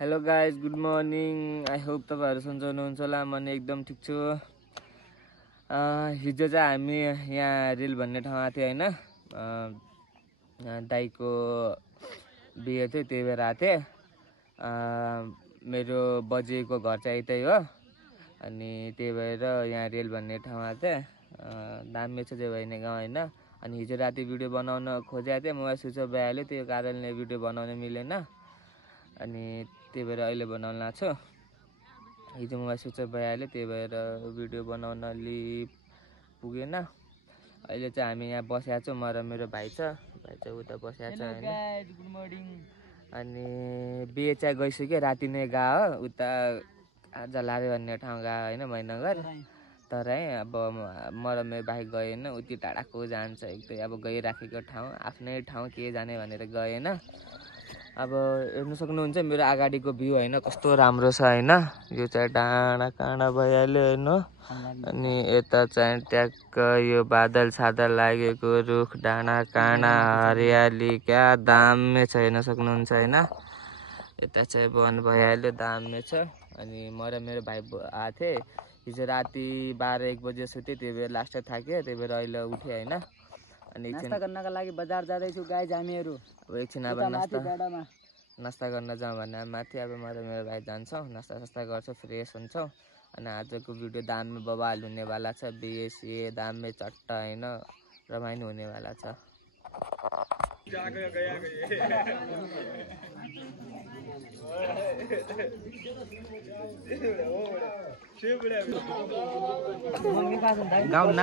Hello guys, good morning. I hope तपाईँहरू सन्चै हुनुहुन्छ होला। म एकदम ठिक छु। हिजो चाहिँ हामी यहाँ रेल भन्ने ठाउँ आएको थियो होइन। दाइको बिहे थियो, त्यही भएर आएको थिएँ। मेरो बजेको घर चाहिँ यतै हो, अनि त्यही भएर यहाँ रेल भन्ने ठाउँ आएको थिएँ। दामी छ जे भएन गाउँ होइन। अनि हिजो राति भिडियो बनाउन खोजेको थिएँ, मोबाइल स्विच अफ भइहाल्यो, त्यो कारणले भिडियो बनाउन मिलेन। अनि त्यही भएर अहिले बनाउन लाग्छ। हिजो मोबाइल स्विच अफ भइहाल्यो, त्यही भएर भिडियो बनाउन पुगेन। अहिले चाहिँ हामी यहाँ बसेका छौँ, म र मेरो भाइ चाहिँ उता बसेको छ होइन। Good morning. अनि बिहे चाहिँ गइसक्यो, राति नै गयो उता जलारे भन्ने ठाउँ गयो होइन, मैनगर। तर अब म र मेरो भाइ गएन, उति टाढाको जान्छ। एकदमै अब गइराखेको ठाउँ, आफ्नै ठाउँ के जाने भनेर गएन। अब हेर्नु सक्नुहुन्छ मेरो अगाडिको भ्यू होइन, कस्तो राम्रो छ होइन। यो चाहिँ डाँडा काँडा भइहाल्यो होइन। अनि यता चाहिँ ट्याक्क यो बादल सादल लागेको रुख, डाँडा काँडा, हरियाली क्या दामी छ, हेर्न सक्नुहुन्छ होइन। यता चाहिँ वन भइहाल्यो, दामी छ। अनि म र मेरो भाइ आएको थिएँ हिजो राति 12-1 बजे सुतेँ, त्यही भएर लास्ट थाक्यो, त्यही भएर अहिले उठेँ होइन। अनि नास्ता गर्नका लागि बजार जाँदैछु गाइज हामीहरू। अब एकछिन अब नास्ता गर्न जाउँ भने माथि अब म र मेरो भाइ जान्छौँ, नास्ता गर्छौँ, फ्रेस हुन्छौँ। अनि आजको भिडियो दामी बवाल हुनेवाला छ, बिहे दामी चट्ट होइन, रमाइलो हुनेवाला छ। गाउँ न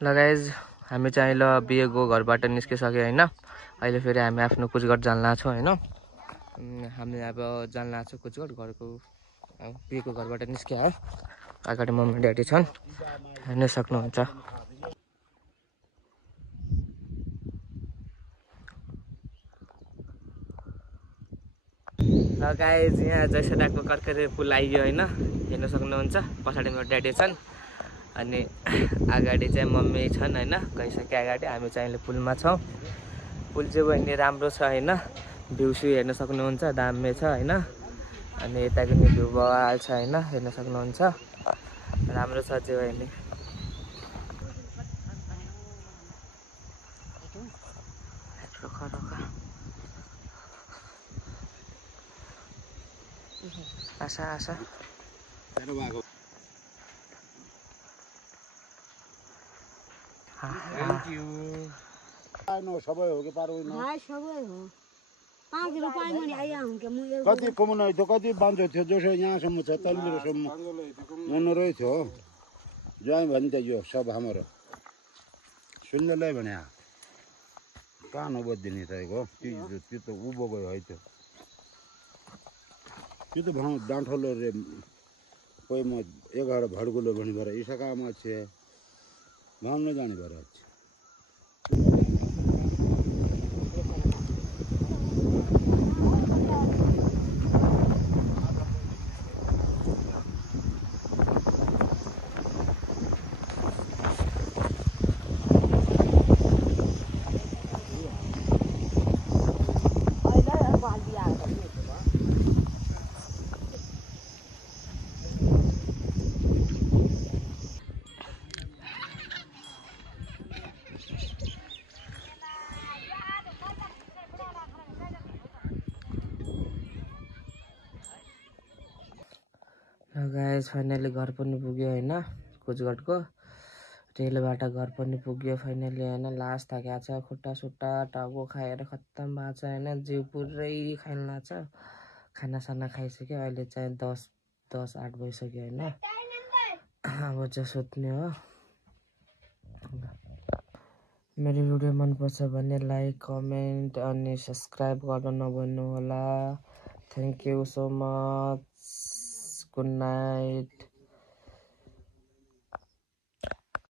ल गाइज, हामी चाहिँ ल बिहेको घरबाट निस्किसक्यो होइन। अहिले फेरि हामी आफ्नो कुचगढ जान लाग्छौँ होइन। हामी अब जान लाग्छौँ कुचगढ, घरको बिहेको घरबाट निस्क्यो है। अगाडि मम्मी ड्याडी छन्, हेर्न सक्नुहुन्छ। ल गाइज, यहाँ जैसडाको कर्करे पुल आइयो होइन, हेर्न सक्नुहुन्छ। पछाडि मेरो ड्याडी छन्, अनि अगाडि चाहिँ मम्मी छन् होइन, गइसक्यो अगाडि। हामी चाहिँ अहिले पुलमा छौँ। पुल चाहिँ बहिनी राम्रो छ होइन, भ्यू स्यू हेर्न सक्नुहुन्छ, दामी छ होइन। अनि यताको नि भ्यू बवाल छ होइन, हेर्न सक्नुहुन्छ, राम्रो छ चाहिँ बहिनी। आशा थैंक यू। सबै हो कि पारो सबै हो। 5 रुपैयाँ पनि आइया हुँ के म कति कमाउन थियो, कति बाँझो थियो, जसो यहाँसम्म छ तल्लोसम्म मनोरै थियो। ज्वाइँ भने त यो सब हाम्रो सुन्दरलाई भने कहाँ नबदिने रहेको त्यो त उँभो गयो है। त्यो त भाउ डाँठलो रे कोही म 11 भड्कुलो भनी भएर इसकामा छे भाउ न जाने भएर गाइस, फाइनली घर पनि पुग्यो होइन। कुचगढको रेलबाट घर पनि पुग्यो फाइनली होइन। लास्ट थाकेको छ, खुट्टा सुट्टा टाउको खाएर खत्तम भएको छ होइन। जिउ पुरै खाइन लाग्छ। खानासाना खाइसक्यो, अहिले चाहिँ 10-8 भइसक्यो होइन। अब चाहिँ सुत्ने हो। मेरो भिडियो मनपर्छ भने लाइक, कमेन्ट अनि सब्सक्राइब गर्न नभुल्नु होला। Thank you so much. Good night.